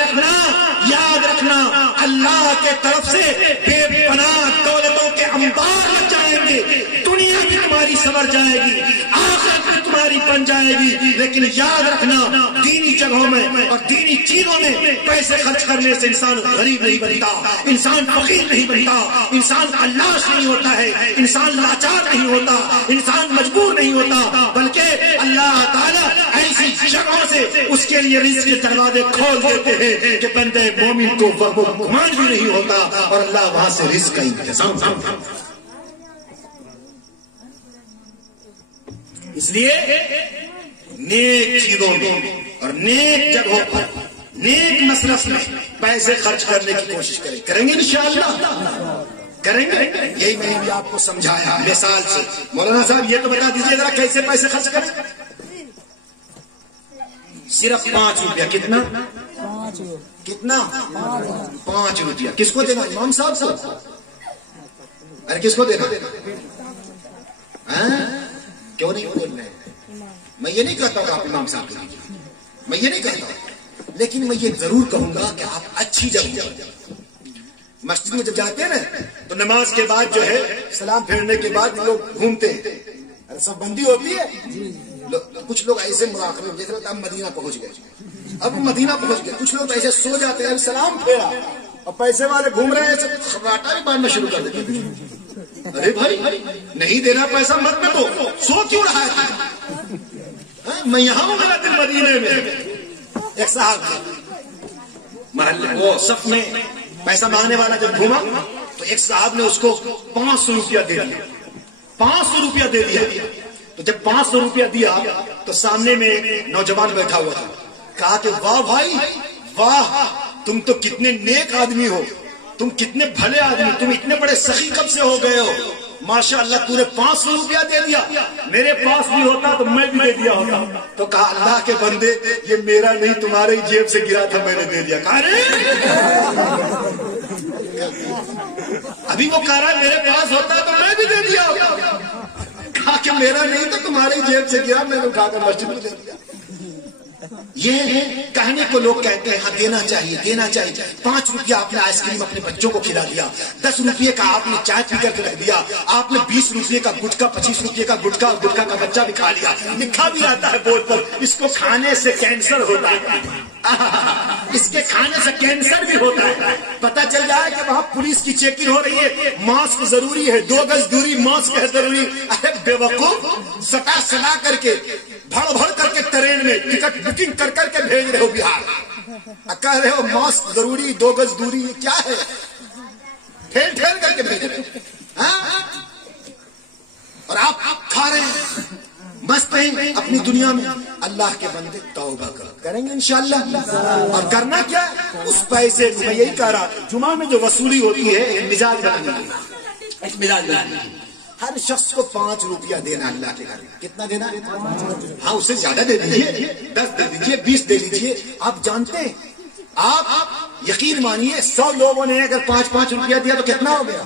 رکھنا اللہ کے طرف سے بے پناہ دولتوں کے انبار لگ جائیں گے، دنیا بھی تمہاری سنور جائے گی، آخرت بھی تمہاری بن جائے گی، لیکن یاد رکھنا دینی جگہوں میں اور دینی چیزوں میں پیسے خرچ کرنے سے انسان غریب نہیں بنتا، انسان فقیر نہیں بنتا، انسان خلاص نہیں ہوتا ہے، انسان لاچار نہیں ہوتا، انسان مجبور نہیں ہوتا، بلکہ اللہ تعالیٰ ایسی جگہوں سے اس کے لیے رزق کے دروازے کھول دیتے ہیں کہ بندے مومن کو گمان بھی نہیں ہوتا، اور اللہ وہاں سے رزق کا انتظام کرتا ہے۔ اس لیے نیک چیزوں میں اور نیک جگہوں پر، نیک مصرف میں پیسے خرچ کرنے کی کوشش کریں گے انشاءاللہ، کریں گے۔ یہی میں نے بھی آپ کو سمجھایا مثال سے۔ مولانا صاحب یہ تو بتا دیجیے ذرا کیسے پیسے خرچ کریں؟ صرف 5 روپیہ، کتنا؟ 5 روپیہ۔ کس کو دینا؟ امام صاحب سے؟ ارے کس کو دینا؟ کیوں نہیں بول رہے؟ میں یہ نہیں کہتا ہوں آپ امام صاحب کو دیجیے، میں یہ نہیں کہتا ہوں، لیکن میں یہ ضرور کہوں گا کہ آپ اچھی جگہ، مسجد میں جب جاتے ہیں نا تو نماز کے بعد جو ہے سلام پھیرنے کے بعد لوگ گھومتے ہیں، سب بندی ہوتی ہے، کچھ لوگ ایسے مراقبے میں، جیسے اب مدینہ پہنچ گئے، اب مدینہ پہنچ گئے، کچھ لوگ ایسے سو جاتے ہیں، سلام پھیرا اور پیسے والے گھوم رہے ہیں، خراٹا بھی باندھنا شروع کر دیتے ہیں۔ ارے بھائی نہیں دینا پیسہ مت میں تو سو کیوں رہا ہے؟ میں یہاں ہوں میرا دل مدینے میں۔ ایک صاحب محلے وہ صف میں پیسہ مانگنے والا جب گھوما تو ایک صاحب نے اس کو 500 روپیہ دے دیا، 500 روپیہ دے دیا۔ تو جب 500 روپیہ دیا تو سامنے میں نوجوان بیٹھا ہوا تھا، کہا کہ واہ بھائی واہ، تم تو کتنے نیک آدمی ہو، تم کتنے بھلے آدمی، تم اتنے بڑے سخی کب سے ہو گئے ہو؟ ماشاء اللہ تو نے 500 روپیہ دے دیا، میرے پاس بھی ہوتا تو میں بھی دے دیا ہوتا. تو کہا اللہ کے بندے یہ میرا نہیں تمہارے جیب سے گرا تھا میں نے دے دیا. کہا ابھی وہ کہہ رہا ہے میرے پاس ہوتا تو میں بھی دے دیا ہوتا. کہا کہ میرا نہیں تو تمہاری جیب سے گرا میں نے اٹھا کر مسجد میں دے دیا. یہ کہنے کو لوگ کہتے ہیں ہاں دینا چاہیے دینا چاہیے. 5 روپیہ آپ نے آئس کریم اپنے بچوں کو کھلا دیا، 10 روپیے کا آپ نے چائے پی کر کے رکھ دیا، آپ نے 20 روپیے کا گٹکا 25 روپیے کا گٹکا اور گٹکا کا بچہ بھی کھا لیا. لکھا بھی آتا ہے بورڈ پر اس کو کھانے سے کینسر ہوتا ہے، اس کے کھانے سے کینسر بھی ہوتا ہے. پتہ چل جائے کہ وہاں پولیس کی چیکنگ ہو رہی ہے، ماسک ضروری ہے، 2 گز دوری ماسک ہے ضروری. ارے بے وقوف سٹا سٹا کر کے بھڑ بھڑ کر کے ٹرین میں ٹکٹ بکنگ کر کر کے بھیج رہے ہو بہار، کہہ رہے ہو ماسک ضروری 2 گز دوری. یہ کیا ہے؟ ٹھیل ٹھیل کر کے بھیج رہے ہو اور آپ کھا رہے ہیں مست ہیں اپنی دنیا میں. اللہ کے بندے توبہ کریں گے انشاءاللہ. اور کرنا کیا اس پیسے میں یہی کہہ رہا جمعہ میں جو وصولی ہوتی ہے مزاج بنانے، ہر شخص کو 5 روپیہ دینا اللہ کے گھر. کتنا دینا؟ ہاں اسے زیادہ دے دیجیے، 10 دے دیجیے، 20 دے دیجیے. آپ جانتے ہیں آپ یقین مانیے 100 لوگوں نے اگر 5-5 روپیہ دیا تو کتنا ہو گیا؟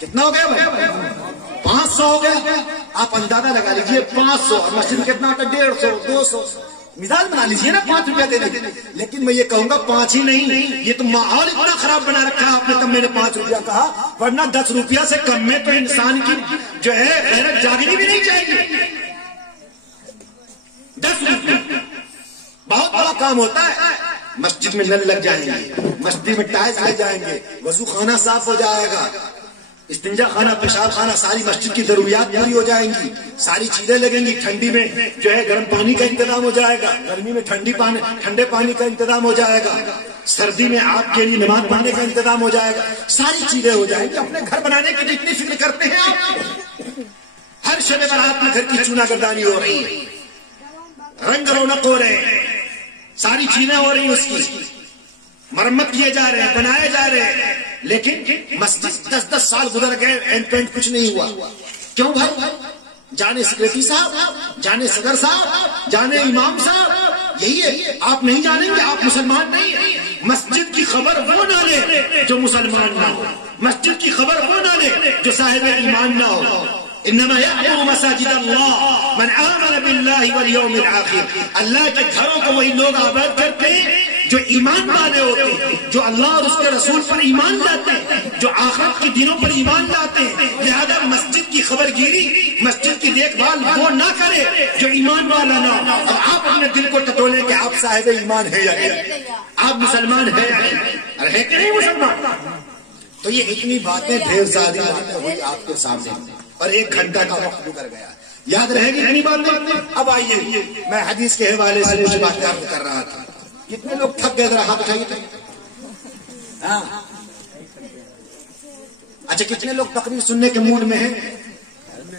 کتنا ہو گیا بھائی؟ 500 ہو گیا. آپ اندازہ لگا لیجیے 500 اور مسجد میں کتنا ہوتا ہے؟ 150 200. مثال بنا لیجیے نا 5 روپیہ دے دیں. لیکن میں یہ کہوں گا 5 ہی نہیں، یہ تو ماحول اتنا خراب بنا رکھا ہے آپ نے تب میں نے 5 روپیہ کہا، ورنہ 10 روپیہ سے کم میں تو انسان کی جو ہے غیرت جاگنی بھی نہیں چاہیے. 10 روپیہ بہت بڑا کام ہوتا ہے. مسجد میں نل لگ جائیں گے، مسجد میں ٹائلز لگ جائیں گے، وضو خانہ صاف ہو جائے گا، استنجا خانہ پیشاب خانہ، ساری مسجد کی ضروریات پوری ہو جائیں گی، ساری چیزیں لگیں گی. ٹھنڈی میں جو ہے گرم پانی کا انتظام ہو جائے گا، گرمی میں ٹھنڈے پانی کا انتظام ہو جائے گا، سردی میں آپ کے لیے نماز پڑھنے کا انتظام ہو جائے گا. ساری چیزیں ہو جائیں گی. اپنے گھر بنانے کی جتنی فکر کرتے ہیں آپ، ہر شب برات میں گھر کی چونا گردانی ہو رہی ہے، رنگ رونق ہو رہے ہیں، ساری چیزیں ہو رہی ہیں، اس کی مرمت کیے جا رہے ہیں، بنائے جا رہے ہیں. لیکن مسجد 10 سال گزر گئے، اینڈ پینٹ کچھ نہیں ہوا. کیوں بھائی؟ جانے سیکریٹری صاحب، جانے صدر صاحب، جانے امام صاحب، یہی ہے. آپ نہیں جانیں گے، آپ مسلمان نہیں ہیں. مسجد کی خبر وہ نہ لے جو مسلمان نہ ہو، مسجد کی خبر وہ نہ لے جو صاحب ایمان نہ ہو. انما یعمر مساجد اللہ من آمن باللہ والیوم الآخر. اللہ کے گھروں کو وہی لوگ آباد کرتے ہیں جو ایمان والے ہوتے ہیں، جو اللہ اور اس کے رسول پر ایمان لاتے ہیں، جو آخرت کے دنوں پر ایمان لاتے ہیں. لہذا مسجد کی خبر گیری، مسجد کی دیکھ بھال وہ نہ کرے جو ایمان والا نہ ہو. اور آپ اپنے دل کو ٹٹولے کہ آپ صاحب ایمان ہے یا نہیں، آپ مسلمان ہے یا نہیں، ہے کہ نہیں مسلمان. تو یہ اتنی باتیں ڈھیر ساری باتیں ہوئی آپ کے سامنے اور 1 گھنٹہ کا وقت گزر گیا. یاد رہے گی اتنی باتیں؟ اب آئیے میں حدیث کے حوالے سے کچھ باتیں آپ کو کر رہا تھا. کتنے لوگ تھک گئے ذرا ہاتھ اٹھائیے. اچھا کتنے لوگ تقریر سننے کے موڈ میں ہیں؟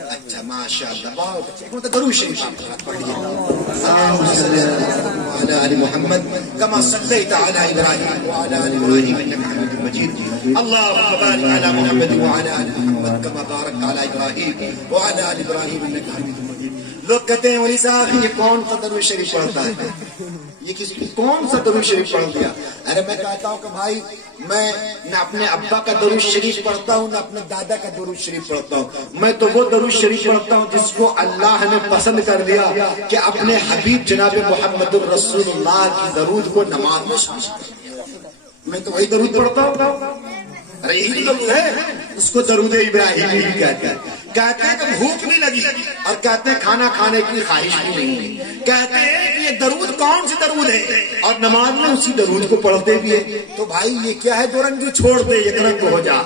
اچھا ماشاء اللہ بہت اچھا. درود شریف پڑھیے. وعلى آل محمد كما صليت على إبراهيم وعلى آل إبراهيم إنك حميد مجيد. اللهم بارك على محمد وعلى آل محمد كما باركت على إبراهيم وعلى آل إبراهيم إنك حميد مجيد. لوگ کہتے ہیں ولی صاحب یہ کون سا درود شریف پڑھتا ہے؟ یہ کون سا درود شریف پڑھ دیا؟ ارے میں کہتا ہوں کہ بھائی میں نہ اپنے ابا کا درود شریف پڑھتا ہوں نہ اپنے دادا کا درود شریف پڑھتا ہوں. میں تو وہ درود شریف پڑھتا ہوں جس کو اللہ نے پسند کر لیا کہ اپنے حبیب جناب محمد الرسول اللہ کی درود کو نماز میں شامل کر. میں تو وہی درود پڑھتا ہوں. ارے یہی درود ہے، اس کو درود ابراہیمی بھی کہتے ہیں. کہتے ہیں کہ بھوک نہیں لگی اور کہتے ہیں کھانا کھانے کی خواہش بھی نہیں. کہتے ہیں کہ یہ درود کون سی درود ہے اور نماز میں اسی درود کو پڑھتے بھی ہے. تو بھائی یہ کیا ہے؟ 2 رنگ چھوڑ دے، 1 رنگ ہو جا،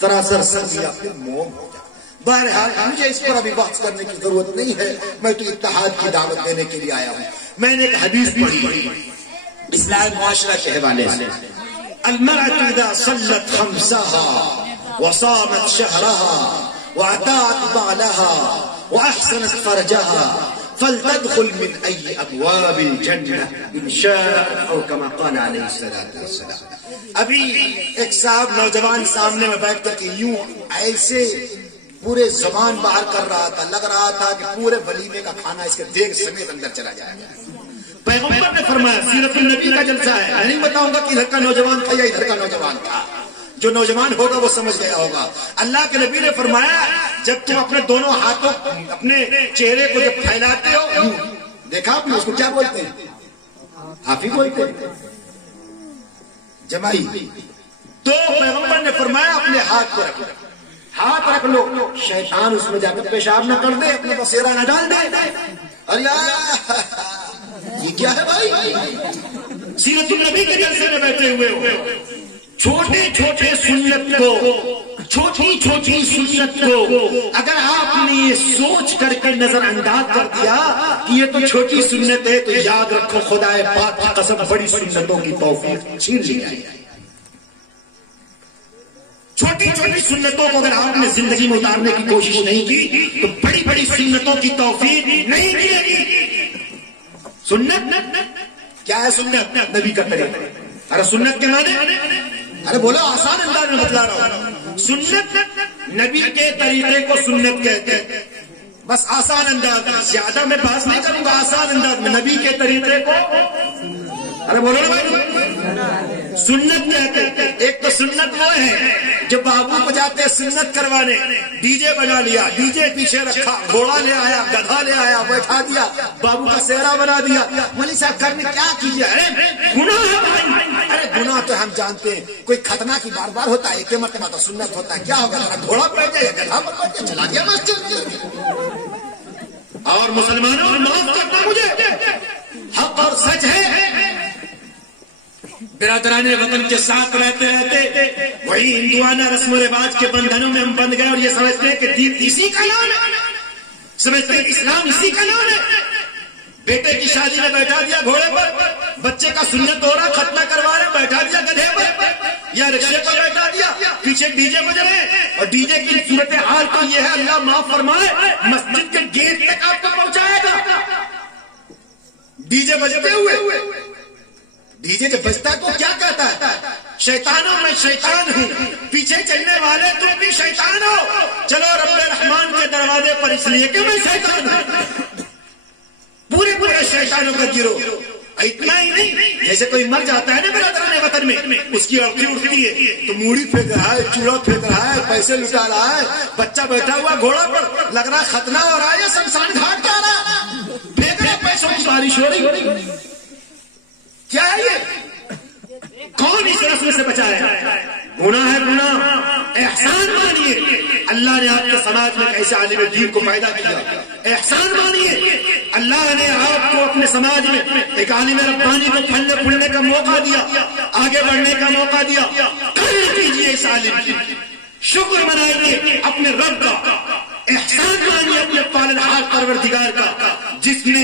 سراسر سر اپنے موم ہو جا. بہرحال مجھے اس پر ابھی بحث کرنے کی ضرورت نہیں ہے. میں تو اتحاد کی دعوت دینے کے لیے آیا ہوں. میں نے ایک حدیث پڑھی اسلام معاشرہ کے حوالے سے. المرأة اذا صلت خمسها وصامت شهرها وأطاعت بعلها وأحسنت فرجها فلتدخل من أي أبواب الجنة إن شاء أو كما قال عليه الصلاة والسلام. ابھی ایک صاحب نوجوان سامنے میں بیٹھ کر کے یوں ایسے پورے زبان باہر کر رہا تھا، لگ رہا تھا کہ پورے ولیمے کا کھانا اس کے دیگ سمیت اندر چلا جائے گا. پیغمبر نے فرمایا سیرت النبی کا جلسہ ہے، میں نہیں بتاؤں گا کہ ادھر کا نوجوان تھا یا ادھر کا نوجوان تھا، جو نوجوان ہوگا وہ سمجھ گیا ہوگا. اللہ کے نبی نے فرمایا جب تم اپنے دونوں ہاتھوں اپنے چہرے کو جب پھیلاتے ہو، دیکھا آپ نے اس کو کیا بولتے ہیں؟ حافی بولتے ہیں، جمائی. تو پیغمبر نے فرمایا اپنے ہاتھ کو رکھو، ہاتھ رکھ لو، شیطان اس میں جا کر پیشاب نہ کر دے، اپنے بسیرا نہ ڈال دے. ارے یہ کیا ہے بھائی؟ سیرت النبی کے جلسے میں بیٹھے ہوئے ہو، چھوٹے چھوٹے سنت کو، چھوٹی چھوٹی سنت کو اگر آپ نے یہ سوچ کر کے نظر انداز کر دیا کہ یہ تو چھوٹی سنت ہے، تو یاد رکھو خدا پاک کی قسم بڑی سنتوں کی توفیق چھین لی جائے گی. چھوٹی چھوٹی سنتوں کو اگر آپ نے زندگی میں اتارنے کی کوشش نہیں کی تو بڑی بڑی سنتوں کی توفیق نہیں ملے گی. سنت کیا ہے؟ سنت نبی کا طریقہ. ارے سنت کے معنی، ارے بولا آسان انداز میں بتلا رہا ہوں. سنت نبی کے طریقے کو سنت کہتے ہیں، بس آسان انداز میں، زیادہ میں بحث نہیں کروں گا، آسان انداز میں نبی کے طریقے کو. ارے بولو نا بھائی، سنت کہتے ہیں. ایک تو سنت وہ ہے جب بابو کو جاتے سنت کروانے، ڈی جے بنا لیا، ڈی جے پیچھے رکھا، گھوڑا لے آیا، گدھا لے آیا، بیٹھا دیا، بابو کا سہرا بنا دیا. مولوی صاحب کرنے کیا کیجیے؟ گناہ ہے. ارے گناہ تو ہم جانتے ہیں، کوئی ختنہ کی بار بار ہوتا ہے، ایک مرتبہ تو سنت ہوتا ہے. کیا ہوگا؟ گھوڑا بیٹھ جائے، گدھا پر بیٹھ جائے، چلا گیا مسجد. اور مسلمانوں معاف کرنا مجھے، حق اور سچ ہے. برادران وطن کے ساتھ رہتے رہتے وہی ہندوانہ رسم و رواج کے بندھنوں میں ہم بندھ گئے اور یہ سمجھتے ہیں کہ دین اسی کا نام ہے، سمجھتے ہیں اسلام اسی کا نام ہے. بیٹے کی شادی میں بیٹھا دیا گھوڑے پر، بچے کا سنت ہو رہا ختنہ کروا رہے، بیٹھا دیا گدھے پر یا رکشے پر بیٹھا دیا، پیچھے ڈی جے بج رہے ہیں. اور ڈی جے کی صورت حال تو یہ ہے، اللہ معاف فرمائے، مسجد کے گیٹ تک آپ کو پہنچائے گا ڈی جے بجتے ہوئے. ڈی جے جب بجتا ہے تو کیا کہتا ہے؟ شیطانوں میں شیطان ہوں، پیچھے چلنے والے تم بھی شیطان ہو، چلو رب الرحمان کے دروازے پر، اس لیے کہ میں شیطان ہوں. پورے پورے شیطانوں کا گروہ. اتنا ہی نہیں، جیسے کوئی مر جاتا ہے نا برادران وطن میں، اس کی عورتیں اٹھتی ہے تو موڑی پھینک رہا ہے، چوڑا پھینک رہا ہے، پیسے لٹا رہا ہے، بچہ بیٹھا ہوا گھوڑا پر، لگ رہا ختنہ ہو رہا ہے یا شمشان گھاٹ جا رہا ہے، پھینک رہے پیسوں کی بارش ہو رہی. کیا ہے یہ؟ کون اس رسم سے بچائے؟ گناہ ہے گناہ. احسان مانیے، اللہ نے آپ کے سماج میں ایسے عالم دین کو پیدا کیا. احسان مانیے، اللہ نے آپ کو اپنے سماج میں ایک عالم ربانی کو پھلنے پھولنے کا موقع دیا، آگے بڑھنے کا موقع دیا. قدر کیجیے اس عالم کی، شکر منائیے اپنے رب کا، احسان مانیے اپنے پالنہار پروردگار کا، جس نے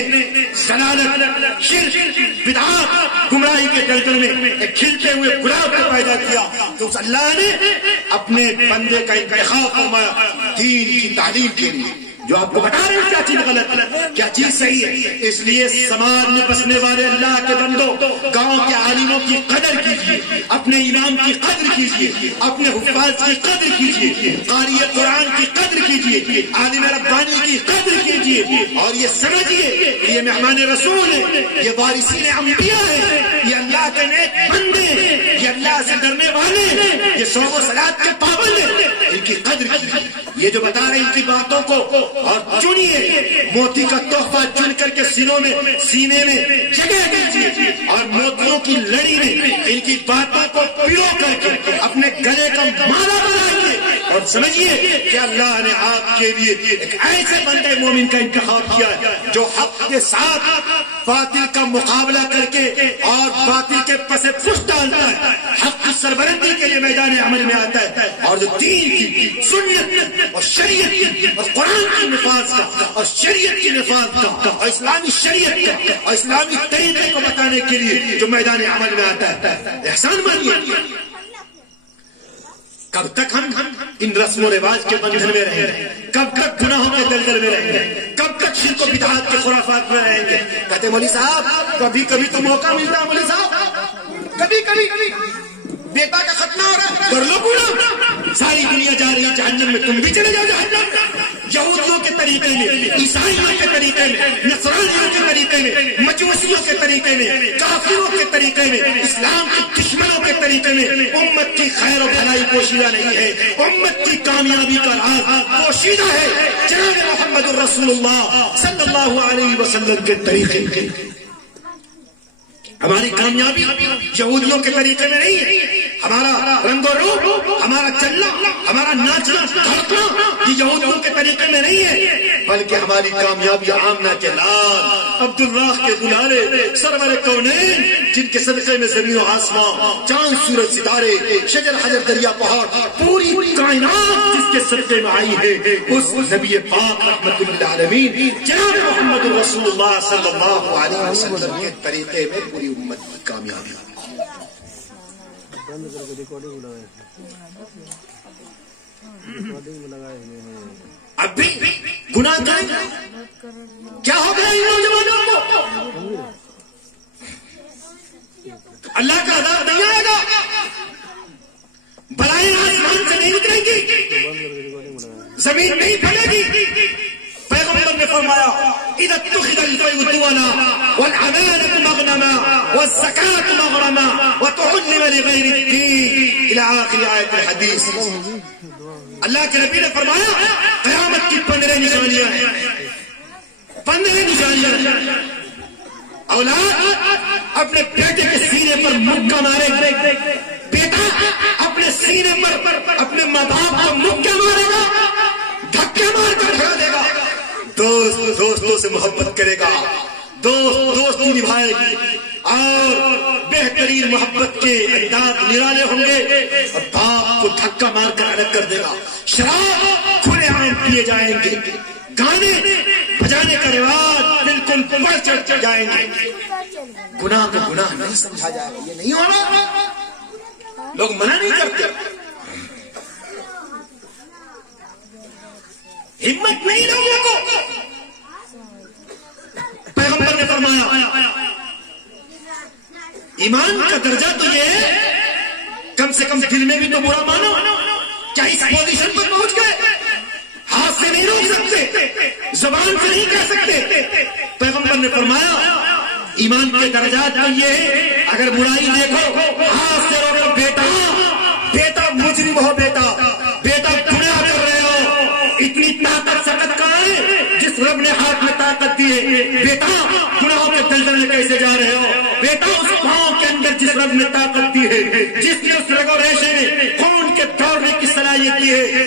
ضلالت، شرک، بدعات، گمراہی کے دلدل میں ایک کھلتے ہوئے گلاب کو پیدا کیا. تو اس اللہ نے اپنے بندے کا انتخاب فرمایا دین کی تعلیم کے لیے. جو آپ کو بتا رہے ہیں کیا چیز غلط، کیا چیز صحیح ہے. اس لیے سماج میں بسنے والے اللہ کے بندوں، گاؤں کے عالموں کی قدر کیجیے، اپنے امام کی قدر کیجیے، اپنے حفاظ کی قدر کیجیے، قاری قرآن کی قدر کیجیے، عالم ربانی کی قدر کیجیے. اور یہ سمجھیے یہ مہمان رسول ہے، یہ وارثین انبیاء ہیں، یہ اللہ کے نیک بندے ہیں، یہ اللہ سے ڈرنے والے ہیں، یہ صوم و صلات کے پابند ہیں. ان کی قدر کیجیے. یہ جو بتا رہے ہیں ان کی باتوں کو اور چنیے، موتی کا تحفہ چن کر کے سینے میں جگہ دیجیے، اور موتیوں کی لڑی میں ان کی باتوں کو پیو کر کے اپنے گلے کا مالا بنائیے. اور سمجھیے کہ اللہ نے آپ کے لیے ایک ایسے بندے مومن کا انتخاب کیا ہے جو حق کے ساتھ باطل کا مقابلہ کر کے اور باطل کے پسے پشت ڈالتا ہے، حق کی سربلندی کے لیے میدان عمل میں آتا ہے، اور جو دین کی، سنت اور شریعت کی اور قرآن کی نفاذ کا اور شریعت کی نفاذ کا اور اسلامی شریعت کا اور اسلامی طریقے کو بتانے کے لیے جو میدان عمل میں آتا ہے. احسان مانیے. کب تک ہم ان رسم و رواج کے بندھن میں رہیں گے؟ کب تک گناہوں کے دلدل میں رہیں گے؟ کب تک شرک و بدعات کے خرافات میں رہیں گے؟ کہتے مولوی صاحب کبھی کبھی تو موقع ملتا ہے مولوی صاحب، کبھی کبھی بیٹا کا ختنہ ہو رہا ہے، کر لو پورا، ساری دنیا جا رہی ہے جہنم میں، تم بھی چلے جاؤ جہنم میں۔ یہودیوں کے طریقے میں، عیسائیوں کے طریقے میں، نصرانیوں کے طریقے میں، مجوسیوں کے طریقے میں، کافروں کے طریقے میں، اسلام کے دشمنوں کے طریقے میں امت کی خیر و بھلائی پوشیدہ نہیں ہے، امت کی کامیابی کا راز پوشیدہ ہے جناب محمد الرسول اللہ صلی اللہ علیہ وسلم کے طریقے میں۔ ہماری کامیابی یہودیوں کے طریقے میں نہیں ہے، ہمارا رنگ و روپ، ہمارا چلنا، ہمارا ناچنا دھڑکنا یہ یہودیوں کے طریقے میں نہیں ہے، بلکہ ہماری کامیابی آمنہ کے لال عبداللہ کے دلالے سرور کونین جن کے صدقے میں زمین و آسمان، چاند سورج ستارے، شجر حجر دریا پہاڑ، پوری کائنات جس کے صدقے میں آئی ہے، اس نبی پاک رحمت للعالمین جناب محمد رسول اللہ صلی اللہ علیہ وسلم کے طریقے میں پوری امت کی کامیابی۔ اب بھی گناہ کریں کیا ہو گیا ان نوجوانوں کو؟ اللہ کا عذاب نہیں آئے گا، بلائیں آسمان سے نہیں اتریں گی، زمین نہیں پھٹے گی۔ پیغمبر نے فرمایا اذا اتخذ الفيء دوانا والامانة مغنما والزكاة مغرما وتعلم لغير الدين الى آخر آیت الحدیث۔ اللہ کے نبی نے فرمایا قیامت کی 15 نشانیاں ہیں، 15 نشانیاں ہیں۔ اولاد اپنے بیٹے کے سینے پر مکہ مارے گا، بیٹا اپنے سینے پر اپنے ماں باپ کو مکہ مارے گا، دھکے مار کر بھگا دے گا، دوست دوستوں سے محبت کرے گا، دوست دوستی نبھائے گی، اور بہترین محبت کے انداز نرالے ہوں گے، اور باپ کو دھکا مار کر الگ کر دے گا، شراب کھلے عام پیے جائیں گے، گانے بجانے کا رواج بالکل بڑھ چڑھ جائیں گے، گناہ کو گناہ نہیں سمجھا جائے گا، یہ نہیں ہونا، لوگ منع نہیں کرتے، ہمت نہیں لوگوں کو۔ پیغمبر نے فرمایا ایمان کا درجہ تو یہ ہے کم سے کم دل میں بھی تو برا مانو، کیا اس پوزیشن پر پہنچ گئے ہاتھ سے نہیں روک سکتے، زبان سے نہیں کہہ سکتے؟ پیغمبر نے فرمایا ایمان کے درجات تو یہ ہے اگر برائی دیکھو ہاتھ سے روکو، بیٹا مجرم ہو، بیٹا گناہ کر رہے ہو، اتنی طاقت سکت کہاں ہے جس رب نے ہاتھ میں طاقت دی ہے، بیٹا گناہوں کے دلدل میں کیسے جا رہے ہو، بیٹا اس پاؤں کے اندر جس رب نے طاقت دی ہے، جس کی اس رگ و ریشے میں خون کے دوڑنے کی صلاحیت دی ہے،